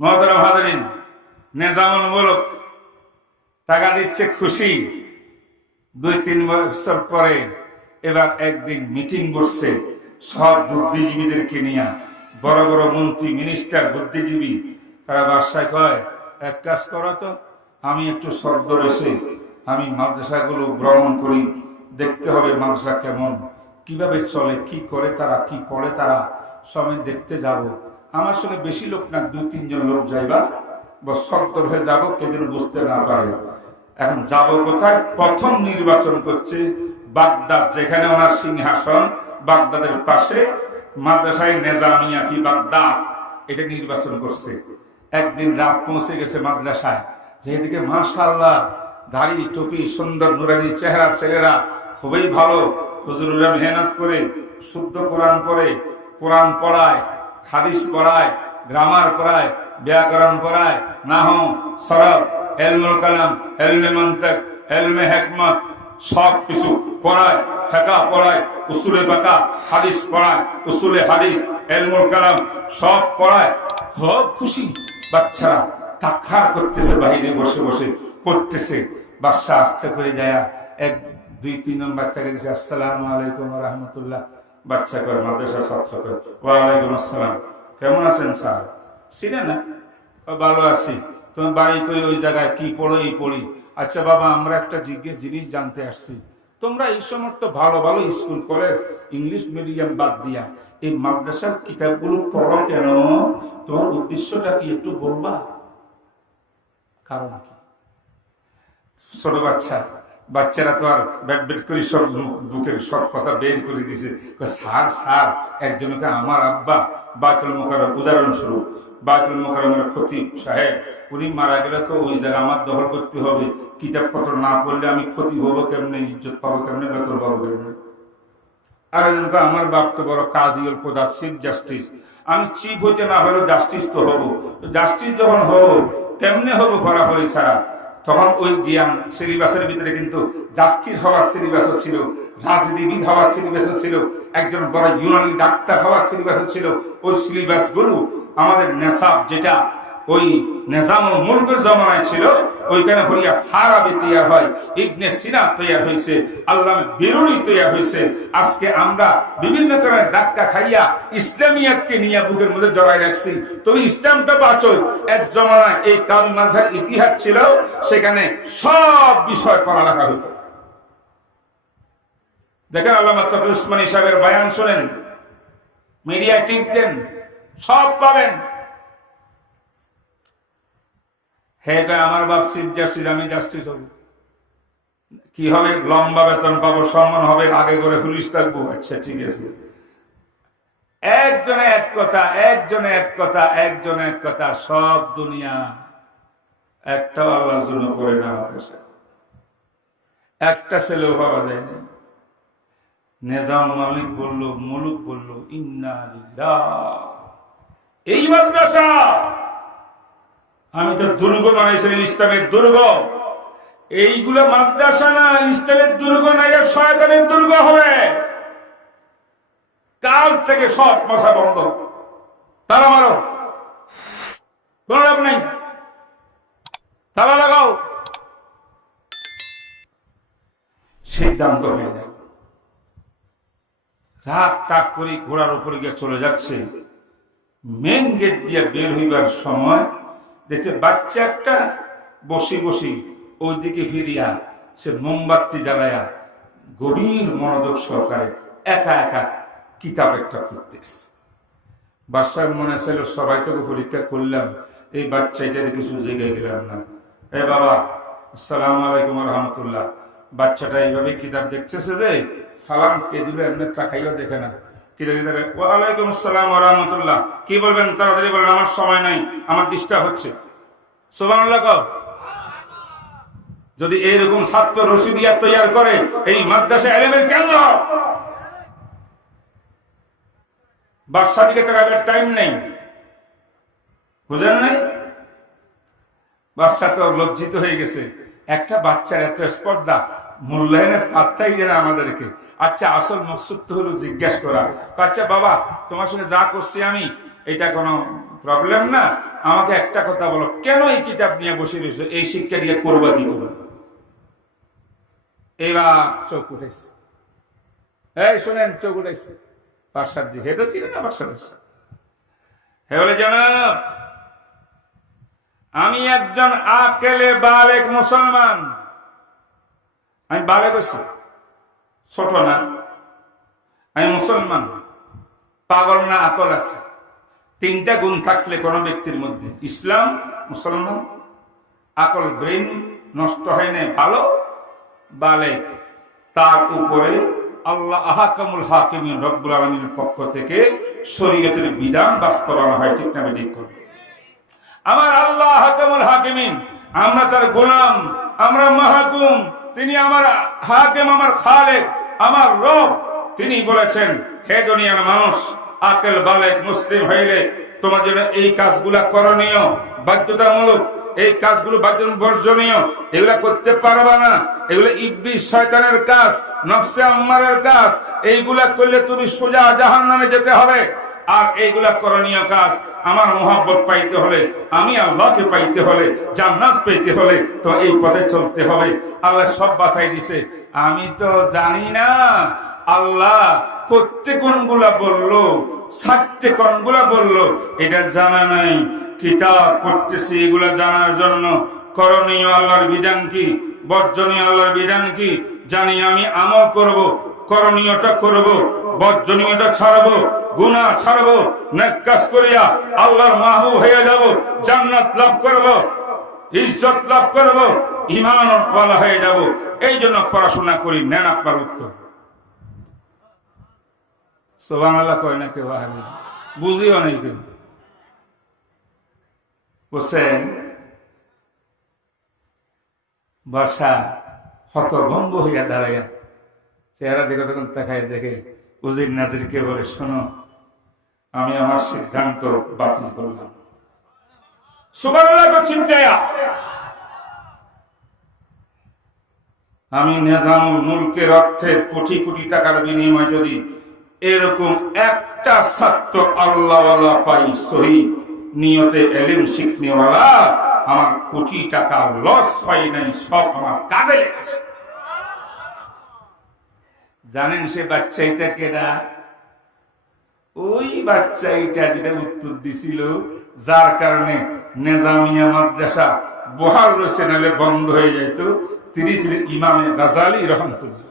হাজরিন, নেজামুল মুলক টাকা দিচ্ছে খুশি। দুই তিন বছর পরে এবার একদিন মিটিং বসছে সব বুদ্ধিজীবীদেরকে নিয়ে। বড় বড় মন্ত্রী মিনিস্টার বুদ্ধিজীবী, তারা বাসায় কয়, এক কাজ করো তো, আমি একটু শব্দ এসে আমি মাদ্রাসাগুলো ভ্রমণ করি, দেখতে হবে মাদ্রাসা কেমন, কীভাবে চলে, কি করে তারা, কি পড়ে তারা সময় দেখতে যাব। আমার সঙ্গে বেশি লোক না, দুই, তিনজন লোক যাইবা বা শব্দ হয়ে যাব, কেউ বুঝতে না পারে। এখন যাব কোথায়? প্রথম নির্বাচন করছে বাগদাদ, যেখানে ওনার সিংহাসন বাগদাদের পাশে, মাদ্রাসায় নেজামিয়া ফি বাগদাদ। এটা নির্বাচন করছে। একদিন রাত পৌঁছে গেছে মাদ্রাসায়। যেদিকে মাশাল্লাহ দাড়ি, টুপি, সুন্দর নুরানি চেহারা ছেলেরা, খুবই ভালো। হুজুররা মেহনত করে, শুদ্ধ কোরআন পড়ে, কোরআন পড়ায় হাদিস পড়ায় গ্রামার পড়ায়, ব্যাকরণ পড়ায়, নাহ, সরব, এলমুল কালাম, এলমে মন্তক, এলমে হেকমত, সব কিছু পড়ায়, ফেকা পড়ায়, উসুলে ফাঁকা, হাদিস পড়ায়, উসুলে হাদিস, এলমুল কালাম, সব পড়ায়। হোক খুশি বাচ্চারা তাক্ষার করতেছে বাইরে বসে বসে পড়তেছে। বাচ্চা আস্তে করে যায়, এক, দুই, তিনজন বাচ্চাকে দিচ্ছে আসসালাম আলাইকুম রহমতুল্লাহ। বাচ্চা করে মাদ্রাসা ছাত্র করে ওয়ালাইকুম আসসালাম। কেমন আছেন স্যার? চিনে না? ভালো আছি। তুমি বাড়ি কই? ওই জায়গায় কি পড়ো, এই পড়ি। আচ্ছা বাবা, আমরা একটা জিজ্ঞেস জিনিস জানতে আসছি। তোমরা এই সমস্ত ভালো ভালো স্কুল, কলেজ, ইংলিশ মিডিয়াম বাদ দিয়া এই মাদ্রাসার কিতাবগুলো পড়ো কেন? তোমার উদ্দেশ্যটা কি একটু বলবা? কারণ কি? ছোট বাচ্চা। বাচ্চারা তো আর ব্যাট ব্যাট করে সব বুকের সব কথা বের করে দিয়েছে কয়, স্যার স্যার একজনকে আমার আব্বা বায়তুল মোকারম উদাহরণস্বরূপ বায়তুল মোকারমের খতিব সাহেব উনি মারা গেলে তো ওই জায়গা আমার দখল করতে হবে। কিতাবপত্র না পড়লে আমি ক্ষতি হব কেমনে ইজ্জত পাবো কেমনে বেতন পাবো কেমনে? আর একজনকে আমার বাপ তো বড় কাজিউল প্রধান চিফ জাস্টিস। আমি চিফ হইতে না হলেও জাস্টিস তো হব। জাস্টিস যখন হব কেমনে হব ফলাফলি ছাড়া? তখন ওই জ্ঞান সিলেবাসের ভিতরে কিন্তু জাস্টিস হওয়ার সিলেবাসও ছিল, রাজনীতিবিদ হওয়ার সিলেবাসও ছিল, একজন বড় ইউনানি ডাক্তার হওয়ার সিলেবাসও ছিল। ওই সিলেবাসগুলো আমাদের নেশাব যেটা ওই নেজামুল মুলকের জমানায় ছিল, ওইখানে হরিয়া ফারাবি তৈয়ার হয়, ইবনে সিনা তৈয়ার হয়েছে আল্লাহ বেরুনি তৈয়ার হয়েছে আজকে আমরা বিভিন্ন ধরনের ডাক্তার খাইয়া ইসলামিয়াতকে নিয়ে বুকের মধ্যে জড়াই রাখছি। তবে ইসলামটা বাঁচো। এক জমানায় এই কাল মাঝার ইতিহাস ছিল, সেখানে সব বিষয় পড়ালেখা হতো দেখেন আল্লাহ তফি উসমান হিসাবের বায়ান শোনেন, মিডিয়া টিপ দেন, সব পাবেন। হে কয়, আমার বাপ চিফ জাস্টিস, আমি জাস্টিস হব। কি হবে? লম্বা বেতন পাবো, সম্মান হবে, আগে করে পুলিশ থাকব। আচ্ছা ঠিক আছে। একজনে এক কথা, একজনে এক কথা, একজনে এক কথা, সব দুনিয়া একটাও আল্লাহর জন্য করে না একটা ছেলেও পাওয়া যায় না নেজাম মালিক বলল, মুলুক বলল, ইন্না এই মাদ্রাসা আমি তো দুর্গ বানাইছিলাম, ইসলামের দুর্গ। এইগুলো মাদ্রাসা না, ইসলামের দুর্গ না এটা শয়তানের দুর্গ হবে। কাল থেকে সব কথা বন্ধ। তারা মারো। কোন লাভ নাই। তালা লাগাও। সিদ্ধান্ত হয়ে যায় রাত টাক করে ঘোড়ার উপরে গিয়ে চলে যাচ্ছে। মেন গেট দিয়ে বের হইবার সময় দেখতে বাচ্চা একটা বসি বসি ওইদিকে ফিরিয়া সে মোমবাতি জ্বালায়া গভীর মনোযোগ সহকারে একা একা কিতাব একটা পড়তেছে বাসার মনে ছিল, সবাই তোকে পরীক্ষা করলাম, এই বাচ্চা এটা কিছু জেগে গেলাম না। এ বাবা, আসসালাম আলাইকুম রহমতুল্লাহ। বাচ্চাটা এইভাবে কিতাব দেখতেছে যে, সালাম কে দিবে এমনি তাকাইও দেখে না। ওয়ালাইকুম আসসালাম রহমতুল্লাহ। কি বলবেন? তাড়াতাড়ি বলেন, আমার সময় নাই, আমার হচ্ছে। যদি এইরকম ছাত্র রশিদিয়া করে, এই মাদ্রাসা দিকে তাকাবার টাইম নেই। বুঝলেন নাই? বাচ্চা তো লজ্জিত হয়ে গেছে। একটা বাচ্চার এত স্পর্ধা, মূল্যায়নের পাত্তাই দেয় আমাদেরকে। আচ্ছা আসল মকসুদ তো হলো জিজ্ঞাসা করা। আচ্ছা বাবা, তোমার সঙ্গে যা করছি আমি, এটা কোনো প্রবলেম না? আমাকে একটা কথা বলো, কেন এই কিতাব নিয়ে বসে রয়েছো? এই শিক্ষা দিয়ে করবা কি তোমরা এবার চোখ উঠেছে। এই, শোনেন, চোখ উঠেছে। পাঁচসাত দিয়ে হেঁটে ছিল না পাঁচসাত হে বলে, জানাব, আমি একজন আকেলে বালেক মুসলমান। আমি বালেক হয়েছি। ছোট না। আমি মুসলমান, পাগল না আকল আছে। তিনটা গুণ থাকলে কোনো ব্যক্তির মধ্যে ইসলাম, মুসলমান আকল ব্রেন নষ্ট হয় না ভালো, বালে তার উপরে আল্লাহ আহাকামুল হাকিমিন রব্বুল আলমীর পক্ষ থেকে শরীয়তের বিধান বাস্তবায়ন হয়, ঠিক না ঠিক করে? আমার আল্লাহ হাকামুল হাকিমিন, আমরা তার গোলাম, আমরা মাহাকুম, তিনি আমার হাকিম, আমার খালেক আমার রব, তিনি বলেছেন, হে দুনিয়ার মানুষ, আকেল বালেক মুসলিম হইলে তোমার জন্য এই কাজগুলা করণীয়, বাধ্যতামূলক। এই কাজগুলো বর্জনীয়। এগুলা করতে পারবা না। এগুলো ইবলিস শয়তানের কাজ, নফসে আম্মারের কাজ। এইগুলা করলে তুমি সোজা জাহান নামে যেতে হবে। আর এইগুলা করণীয় কাজ আমার মোহাব্বত পাইতে হলে, আমি আল্লাহকে পাইতে হলে, জান্নাত পেতে হলে, তো এই পথে চলতে হবে। আল্লাহ সব বাছাই দিছে। আমি তো জানি না। আল্লাহ করতে কোনগুলা বলল, ছাড়তে কোনগুলা বলল, এটা জানা নাই। কিতাব পড়তেছি এগুলা জানার জন্য। করণীয় আল্লাহর বিধান কি? বর্জনীয় আল্লাহর বিধান কি? জানি আমি আমল করব, করণীয়টা করব, বর্জনীয়টা ছাড়বো, গুনাহ ছাড়বো, নেক করিয়া আল্লাহর মাহবুব হয়ে যাব, জান্নাত লাভ করব, ইজ্জত লাভ করব ইমান হয়ে যাব। এই জন্য পড়াশোনা করি, নেন আপনার উত্তর। কয় না কেউ বুঝিও কেউ। বাসা হতভম্ব হইয়া দাঁড়াইয়া চেহারা দেখে তখন দেখে, উজির নাজিরকে বলে, শোনো, আমি আমার সিদ্ধান্ত বাতিল করলাম। সুবান চিন্তায়া। আমি নেজামুল মুলকের অর্থের কোটি কোটি টাকার বিনিময় যদি এরকম একটা ছাত্র আল্লাহওয়ালা পাই, সহি নিয়তে এলিম শিখনেওয়ালা আমার কোটি টাকা লস হয় নাই, সব আমার কাজে লেগেছে। জানেন সে বাচ্চা এটা কেডা? ওই বাচ্চা এটা যেটা উত্তর দিছিল, যার কারণে নেজামিয়া মাদ্রাসা বহাল রয়েছে নাহলে বন্ধ হয়ে যেত তিনি ছিলেন ইমামে গাজালি রহমতুল্লাহ।